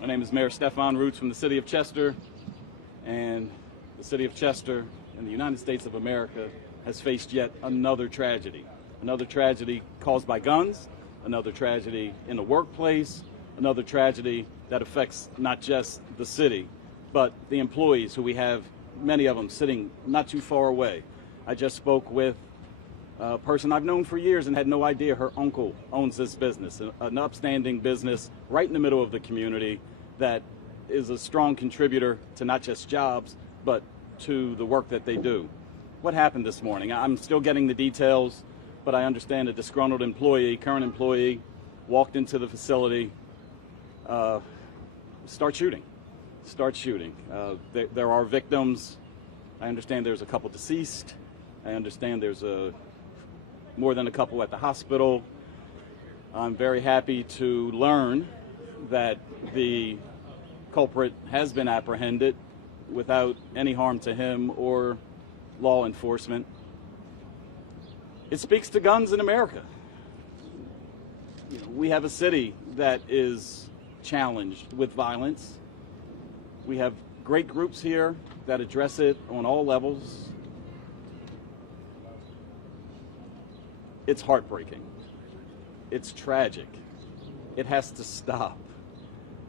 My name is Mayor Stefan Roots from the city of Chester, and the city of Chester in the United States of America has faced yet another tragedy caused by guns, another tragedy in the workplace, another tragedy that affects not just the city, but the employees who we have, many of them sitting not too far away. I just spoke with a person I've known for years and had no idea her uncle owns this business, an upstanding business right in the middle of the community that is a strong contributor to not just jobs, but to the work that they do. What happened this morning? I'm still getting the details, but I understand a disgruntled employee, current employee, walked into the facility, start shooting. There are victims. I understand there's a couple deceased. I understand there's more than a couple at the hospital. I'm very happy to learn that the culprit has been apprehended without any harm to him or law enforcement. It speaks to guns in America. We have a city that is challenged with violence. We have great groups here that address it on all levels. It's heartbreaking. It's tragic. It has to stop.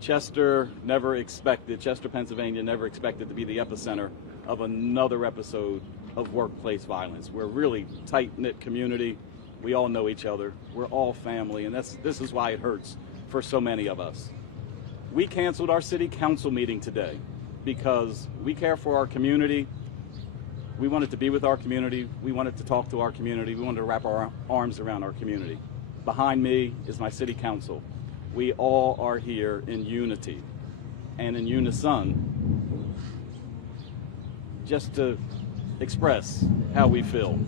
Chester, Pennsylvania never expected to be the epicenter of another episode of workplace violence. We're a really tight-knit community. We all know each other. We're all family, and this is why it hurts for so many of us. We canceled our city council meeting today because we care for our community. We wanted to be with our community. We wanted to talk to our community. We wanted to wrap our arms around our community. Behind me is my city council. We all are here in unity and in unison just to express how we feel.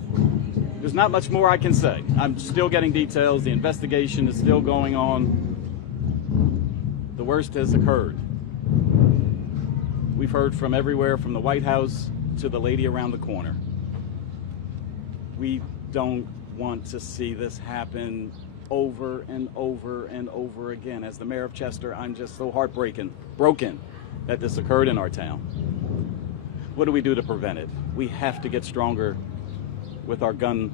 There's not much more I can say. I'm still getting details. The investigation is still going on. The worst has occurred. We've heard from everywhere, from the White House to the lady around the corner. We don't want to see this happen over and over and over again. As the mayor of Chester, I'm just so broken that this occurred in our town. What do we do to prevent it? We have to get stronger with our gun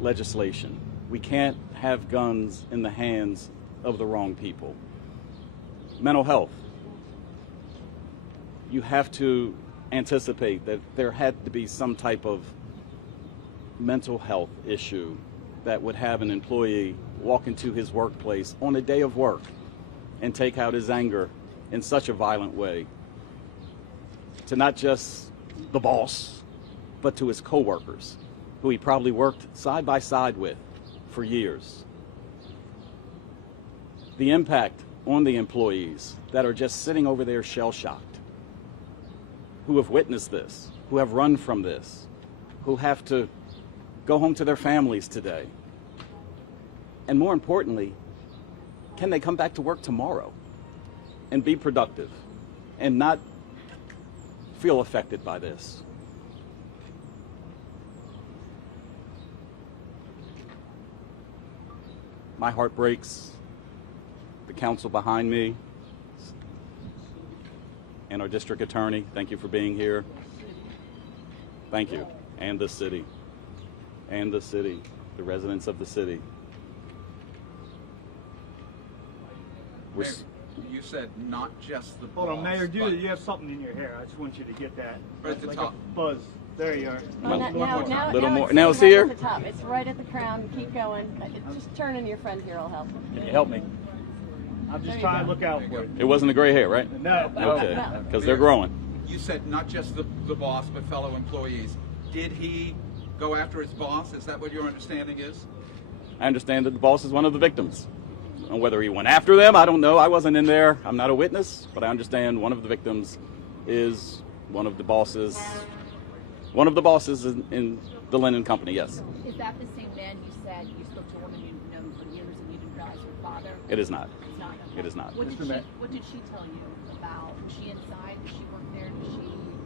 legislation. We can't have guns in the hands of the wrong people. Mental health. You have to anticipate that there had to be some type of mental health issue that would have an employee walk into his workplace on a day of work and take out his anger in such a violent way to not just the boss, but to his coworkers, who he probably worked side by side with for years. The impact on the employees that are just sitting over there shell-shocked, who have witnessed this, who have run from this, who have to go home to their families today. And more importantly, can they come back to work tomorrow and be productive and not feel affected by this? My heart breaks. The council behind me and our district attorney, thank you for being here. Thank you. And the city. And the city. The residents of the city. Mayor, you said not just the boss. Hold on, Mayor, you have something in your hair. I just want you to get that. Right at the top. A buzz. There you are. A little more. It's Now it's right here? at the top. It's right at the crown. Keep going. Just turn in your friend here will help. Can you help me? I'm just trying to look out for you. It wasn't the gray hair, right? No. Okay, because they're growing. You said not just the boss, but fellow employees. Did he go after his boss? Is that what your understanding is? I understand that the boss is one of the victims. And whether he went after them, I don't know. I wasn't in there. I'm not a witness, but I understand one of the victims is one of the bosses in the linen company, yes. Is that the same man you said you spoke to a woman you've known for years and you didn't realize her father? It is not. It's not. It is not. What did she tell you about? Was she inside? Did she work there? Did she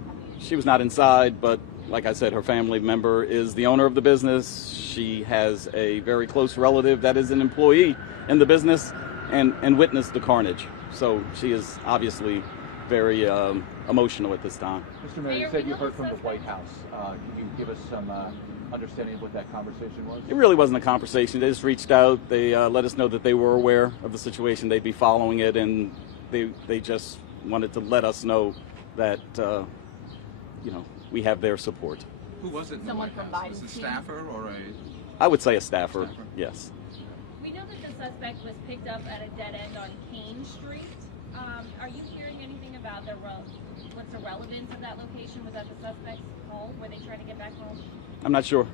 have any? She was not inside, but like I said, her family member is the owner of the business. She has a very close relative that is an employee in the business and witnessed the carnage. So she is obviously very emotional at this time. Mr. Mayor, you said you heard from the White House. Can you give us some understanding of what that conversation was? It really wasn't a conversation. They just reached out. They let us know that they were aware of the situation. They'd be following it, and they just wanted to let us know that we have their support. Who was it in the Someone White from House? Was it a Biden's team? staffer or a... I would say a staffer. Yes. We know that the suspect was picked up at a dead end on Kane Street. Are you hearing anything about what's the relevance of that location? Was that the suspect's home? Were they trying to get back home? I'm not sure.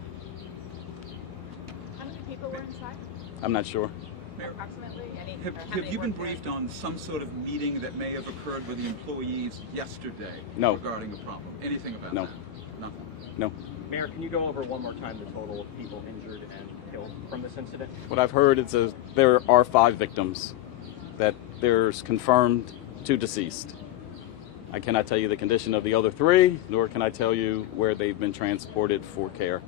How many people were inside? I'm not sure. Mayor, Approximately? have you been briefed on some sort of meeting that may have occurred with the employees yesterday No. regarding a problem? Anything about No. that? Nothing. No. Mayor, can you go over one more time the total of people injured and killed from this incident? What I've heard is there are 5 victims, that there's confirmed 2 deceased. I cannot tell you the condition of the other 3, nor can I tell you where they've been transported for care.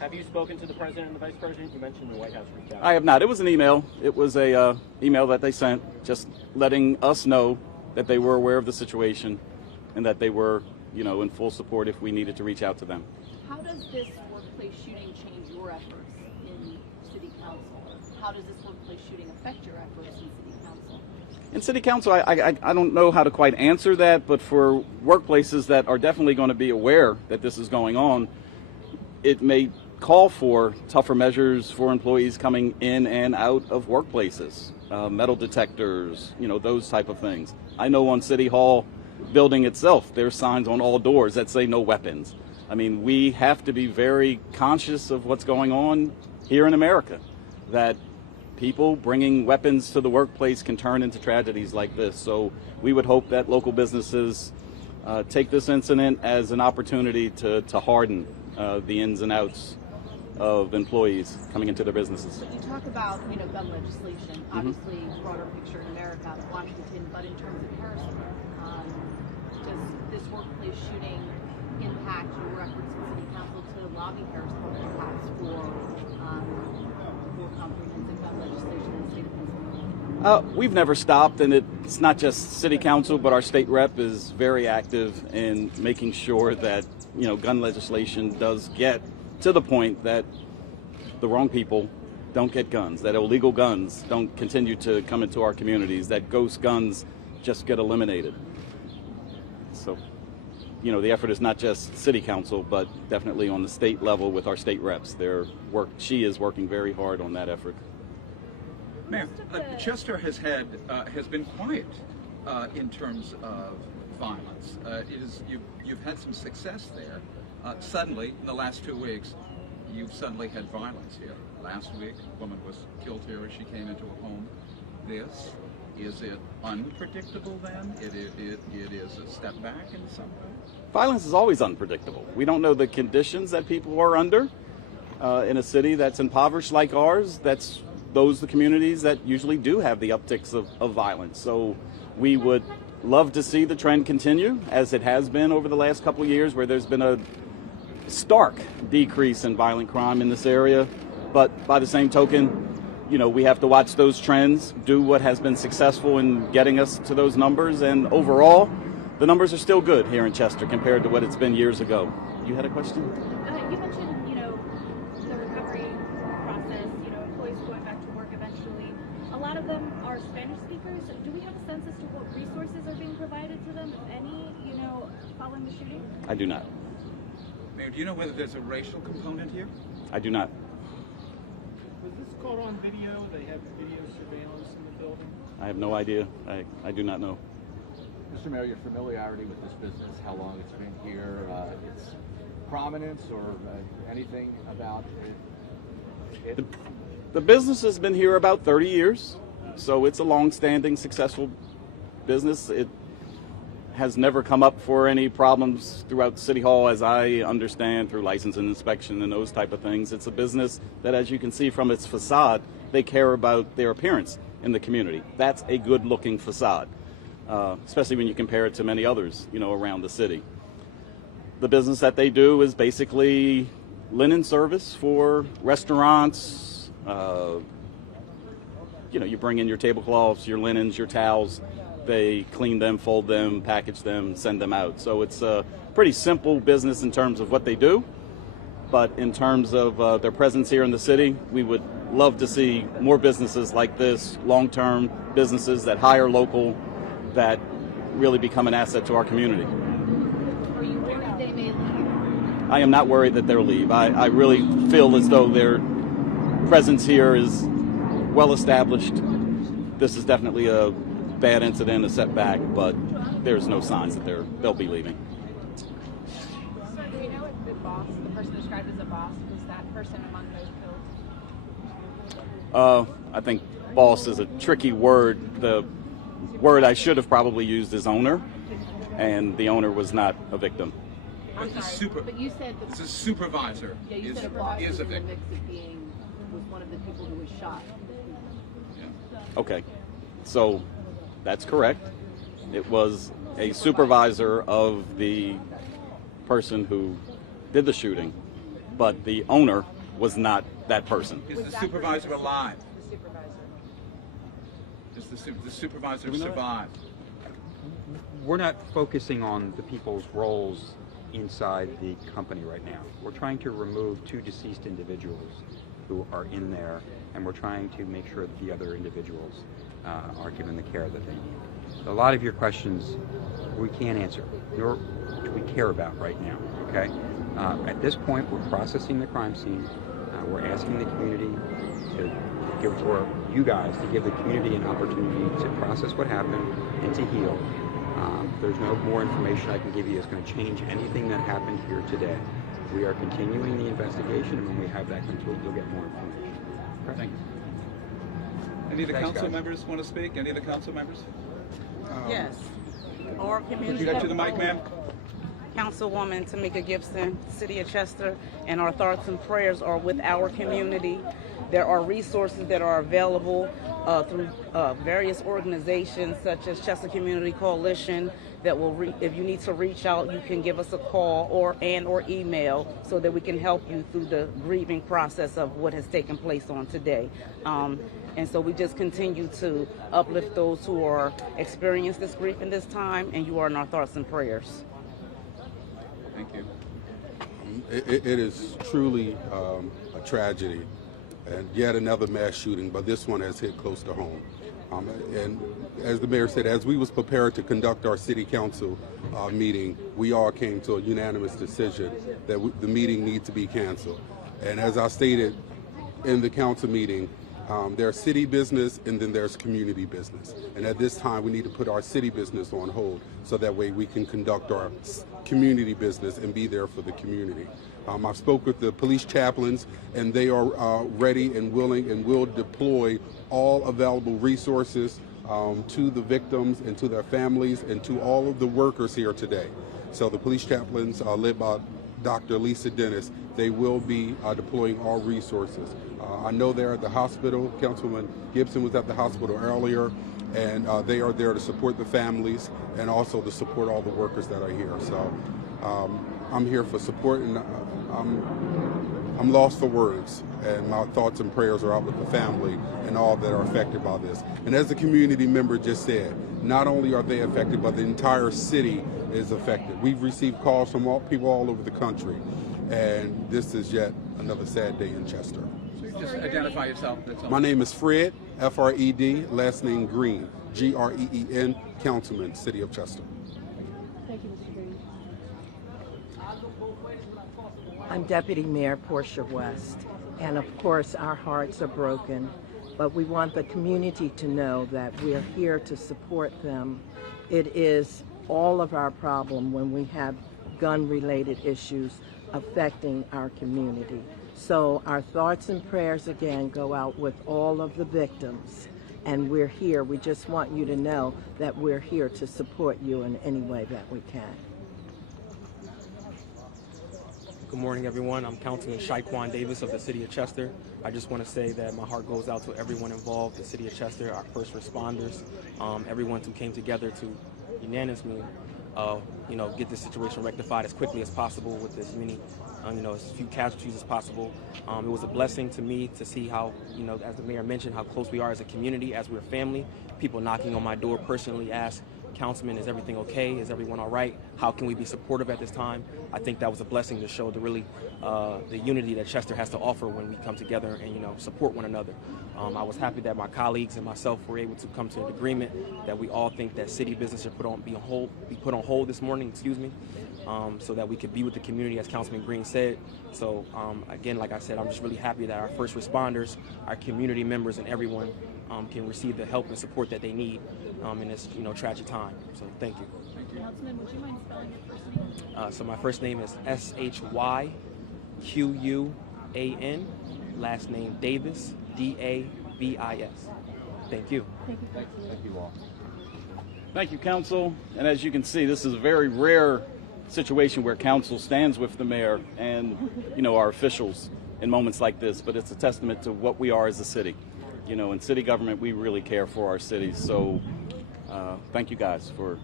Have you spoken to the president and the vice president? You mentioned the White House reached out. I have not. It was an email. It was a email that they sent, just letting us know that they were aware of the situation and that they were, in full support if we needed to reach out to them. How does this workplace shooting change your efforts in city council? How does this workplace shooting affect your efforts in city council? In city council, I don't know how to quite answer that, but for workplaces that are definitely going to be aware that this is going on, it may call for tougher measures for employees coming in and out of workplaces, metal detectors, those type of things. I know on City Hall building itself, there's signs on all doors that say no weapons. I mean, we have to be very conscious of what's going on here in America, that people bringing weapons to the workplace can turn into tragedies like this. So we would hope that local businesses take this incident as an opportunity to harden the ins and outs of employees coming into their businesses. You talk about, gun legislation, obviously broader picture in America, Washington, but in terms of Harrisburg, does this workplace shooting impact your efforts in city council to lobby Harrisburg perhaps for more comprehensive gun legislation in the state of Pennsylvania? We've never stopped, and it's not just city council, but our state rep is very active in making sure that, gun legislation does get to the point that the wrong people don't get guns, that illegal guns don't continue to come into our communities, that ghost guns just get eliminated. So, the effort is not just city council, but definitely on the state level with our state reps. She is working very hard on that effort. Mayor, Chester has been quiet in terms of violence. You've had some success there. Suddenly, in the last 2 weeks, you've suddenly had violence here. Last week, a woman was killed here as she came into a home. Is it unpredictable then? It is a step back in some way? Violence is always unpredictable. We don't know the conditions that people are under in a city that's impoverished like ours. That's the communities that usually do have the upticks of violence. So we would love to see the trend continue as it has been over the last couple of years, where there's been a stark decrease in violent crime in this area. But by the same token, we have to watch those trends, do what has been successful in getting us to those numbers, and overall, the numbers are still good here in Chester compared to what it's been years ago. You had a question? You mentioned, the recovery process, employees going back to work eventually. A lot of them are Spanish speakers. Do we have a sense as to what resources are being provided to them, if any, following the shooting? I do not. Mayor, do you know whether there's a racial component here? I do not. Was this caught on video? They have video surveillance in the building? I have no idea. I do not know. Mr. Mayor, your familiarity with this business, how long it's been here, its prominence, or anything about it? The business has been here about 30 years, so it's a long-standing, successful business. It has never come up for any problems throughout City Hall, as I understand, through license and inspection and those type of things. It's a business that, as you can see from its facade, they care about their appearance in the community. That's a good-looking facade, especially when you compare it to many others, around the city. The business that they do is basically linen service for restaurants, you bring in your tablecloths, your linens, your towels. They clean them, fold them, package them, send them out. So it's a pretty simple business in terms of what they do. But in terms of their presence here in the city, we would love to see more businesses like this, long-term businesses that hire local, that really become an asset to our community. Are you worried they may leave? I am not worried that they'll leave. I really feel as though their presence here is well established. This is definitely a bad incident, a setback, but there's no signs that they'll be leaving. So do we know if the boss, the person described as a boss, was that person among those killed? I think boss is a tricky word. The word I should have probably used is owner, and the owner was not a victim. But But you said that the supervisor yeah, you is said a boss a was in the victim. mix of being was one of the people who was shot. Okay, so that's correct. It was a supervisor of the person who did the shooting, but the owner was not that person. Is the supervisor alive? Does the supervisor survive? We're not focusing on the people's roles inside the company right now. We're trying to remove 2 deceased individuals who are in there, and we're trying to make sure that the other individuals are given the care that they need. A lot of your questions we can't answer, nor do we care about right now, okay? At this point, we're processing the crime scene. We're asking the community to give, or you guys, to give the community an opportunity to process what happened and to heal. There's no more information I can give you that's going to change anything that happened here today. We are continuing the investigation, and when we have that complete, you'll get more information. Okay? Thank you. Any of the Thanks, council guys. members want to speak? Any of the council members? Yes. Our Would community. you get to the mic, ma'am? Councilwoman Tamika Gibson, City of Chester, and our thoughts and prayers are with our community. There are resources that are available through various organizations such as Chester Community Coalition that will, if you need to reach out, you can give us a call or email so that we can help you through the grieving process of what has taken place on today. And so we just continue to uplift those who are experiencing this grief in this time, and you are in our thoughts and prayers. Thank you. It is truly a tragedy, and yet another mass shooting, but this one has hit close to home. And as the mayor said, as we was prepared to conduct our city council meeting, we all came to a unanimous decision that the meeting needs to be canceled. And as I stated in the council meeting, there's city business and then there's community business. And at this time, we need to put our city business on hold so that way we can conduct our community business and be there for the community. I've spoke with the police chaplains, and they are ready and willing and will deploy all available resources to the victims and to their families and to all of the workers here today. So the police chaplains led by Dr. Lisa Dennis, they will be deploying all resources. I know they're at the hospital. Councilwoman Gibson was at the hospital earlier, and they are there to support the families and also to support all the workers that are here. So I'm here for support, and I'm lost for words, and my thoughts and prayers are out with the family and all that are affected by this. And as the community member just said, not only are they affected, but the entire city is affected. We've received calls from people all over the country, and this is yet another sad day in Chester. Just identify yourself. That's all. My name is Fred, F-R-E-D, last name Green, G-R-E-E-N, Councilman, City of Chester. Thank you, Mr. Green. I'm Deputy Mayor Portia West, and of course our hearts are broken, but we want the community to know that we're here to support them. It is all of our problem when we have gun-related issues affecting our community. So our thoughts and prayers again go out with all of the victims, and we're here. We just want you to know that we're here to support you in any way that we can. Good morning, everyone. I'm Councilman Shaquan Davis of the City of Chester. I just want to say that my heart goes out to everyone involved, the City of Chester, our first responders, everyone who came together to unanimously get this situation rectified as quickly as possible with as many, as few casualties as possible. It was a blessing to me to see how, as the mayor mentioned, how close we are as a community, as we're a family. People knocking on my door personally ask, Councilman, is everything okay? Is everyone all right? How can we be supportive at this time? I think that was a blessing to show the unity that Chester has to offer when we come together and support one another. I was happy that my colleagues and myself were able to come to an agreement that we all think that city business should be put on hold this morning, so that we could be with the community, as Councilman Green said. So again, like I said, I'm just really happy that our first responders, our community members, and everyone can receive the help and support that they need in this tragic time. So thank you. Councilman, would you mind spelling your first name? So my first name is SHYQUAN, last name Davis, DAVIS. Thank you. Thank you all. Thank you, council. And as you can see, this is a very rare situation where council stands with the mayor and our officials in moments like this, but it's a testament to what we are as a city. In city government, we really care for our cities. So thank you guys for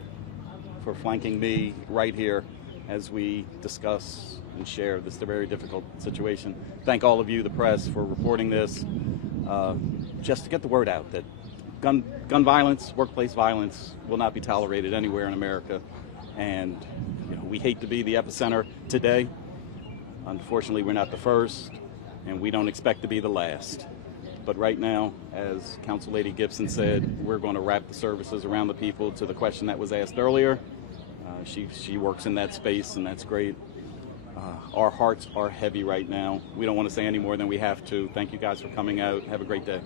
flanking me right here as we discuss and share this very difficult situation. Thank all of you, the press, for reporting this, just to get the word out that gun violence, workplace violence will not be tolerated anywhere in America. And we hate to be the epicenter today. Unfortunately, we're not the first, and we don't expect to be the last. But right now, as Council Lady Gibson said, we're going to wrap the services around the people. To the question that was asked earlier, she works in that space, and that's great. Our hearts are heavy right now. We don't want to say any more than we have to. Thank you guys for coming out. Have a great day.